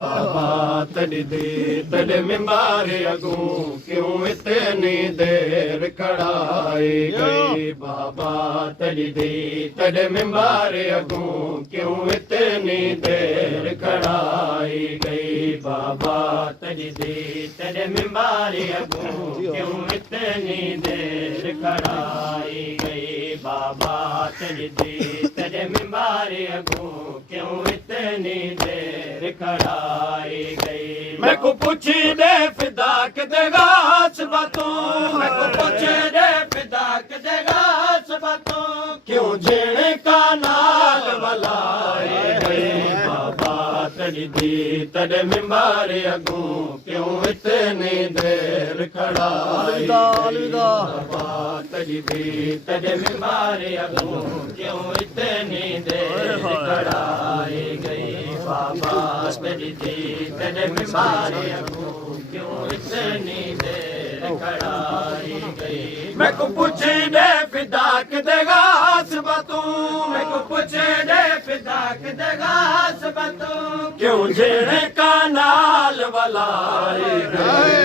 बाबा तड़ी दे तड़े मिंबारे अगू क्यों इतनी देर खड़ाई गई। बाबा तड़ी दे तड़े मिंबारे अगू क्यों इतनी देर खड़ाई गई। बाबा तड़ी दे तड़े मिंबारे अगू क्यों इतनी देर खड़ाई गई। बाबा तड़ी दे तड़े मिंबारे अगू क्यों इतनी देर खड़ाई गई। मैं को पूछी दे फिदा के देगास बातों, मैं को पूछे दे फिदा के देगास बातों क्यों झेड़े का नाल वलाई गई। बाबा तड़ी दी तड़े मिंबारे अगू क्यों इतनी देर खड़ाई गई। बाबा तड़ी दी तड़े मिंबारे अगू क्यों इतनी देर खड़ाई गई। बाबा तड़ी दी तड़े मिंबारे अगू क्यों इतनी देर खड़ाई गई। मैं को पूछे दे फिदा के देगास बातों, मैं को पूछे दे फिदा के देगास बातों क्यों झेड़े का नाल वलाई गई।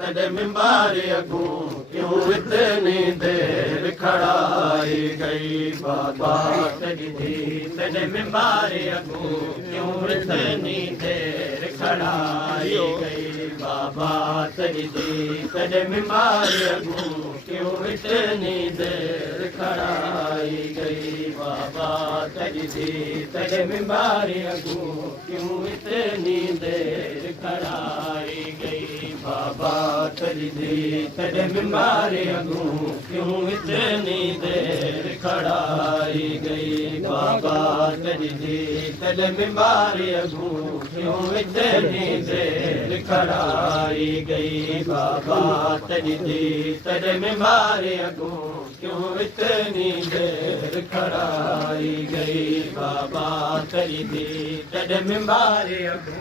तड़े मिंबारे अगू क्यों इतनी देर खड़ाई गई। बाबा तड़ी दी तड़े मिंबारे अगू क्यों इतनी देर खड़ाई गई। बाबा तड़ी दी तड़े मिंबारे अगू क्यों इतनी देर खड़ाई गई। बाबा तड़ी दी तड़े मिंबारे अगू क्यों इतनी देर खड़ाई गई। बाबा तड़ी दी तड़े मिंबारे अगू क्यों इतनी देर खड़ाई गई। बाबा तड़ी दी तड़े मिंबारे अगू क्यों इतनी देर खड़ाई गई। बाबा तड़ी दी तड़े मिंबारे अगू क्यों इतनी देर खड़ाई गई। बाबा तड़ी दी तड़े मिंबारे अगू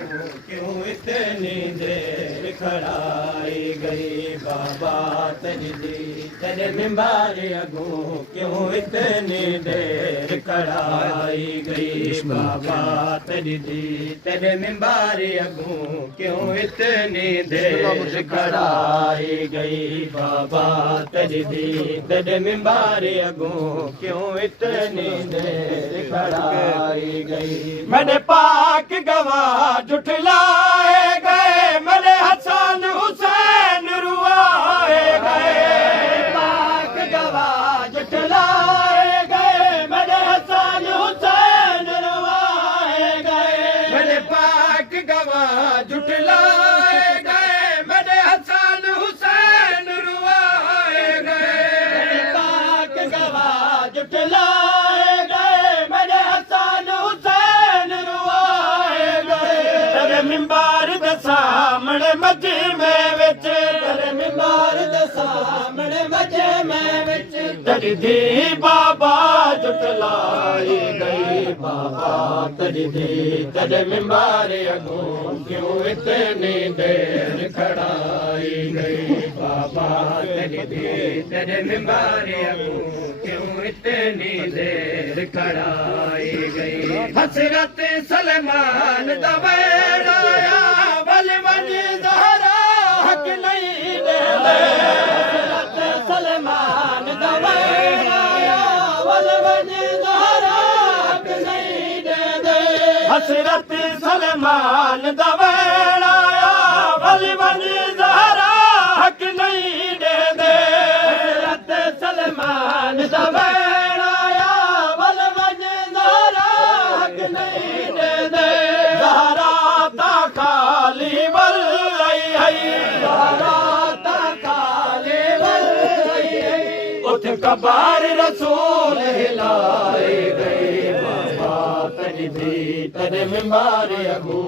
क्यों इतनी देर खड़ाई गई। बाबा तड़ी दी तड़े मिंबारे अगू क्यों इतनी देर खड़ाई गई। बाबा तड़ी दी तड़े मिंबारे अगू क्यों इतनी देर खड़ाई गई। बाबा तड़ी दी तड़े मिंबारे अगू क्यों इतनी देर खड़ाई गई। मैंने पाक गवाह जुठलाए गए, मैंने हसन हुसैन रुआए गए। पाक गवाह जुठलाए गए, मैंने हसन हुसैन रुआए गए। मैंने पाक गवाह जुठलाए गए, मैंने हसन हुसैन रुआए गए। पाक गवाह जुठलाए गए, मैंने हसन हुसैन रुआए गए। तेरे मिंबार दे सामने मजमे विच, तेरे मिंबार दे सामने मजमे विच तड़ी दी बाबा जुटलाई गई। बाबा तड़ी दी तड़े मिंबारे अगू क्यों इतनी देर खड़ाई गई। बाबा तड़ी दी तड़े मिंबारे अगू क्यों इतनी देर खड़ाई गई। हसरत सलमान दा वेड़ा आया, वल वंज ज़हरा हक नहीं देंदे। हसरत सलमान दा वेड़ा आया, वल वंज ज़हरा हक नहीं देंदे। हसरत सलमान दा वेड़ा आया, वल वंज ज़हरा हक नहीं देंदे। हसरत सलमान दा वेड़ा आया, वल वंज ज़हरा हक नहीं देंदे। ज़हरा ता खाली वल आई है, ज़हरा ता खाली वल आई है। उठ कबार रसूल हिलाए गए। बाबा तड़ी दी तड़े मिंबारे अगू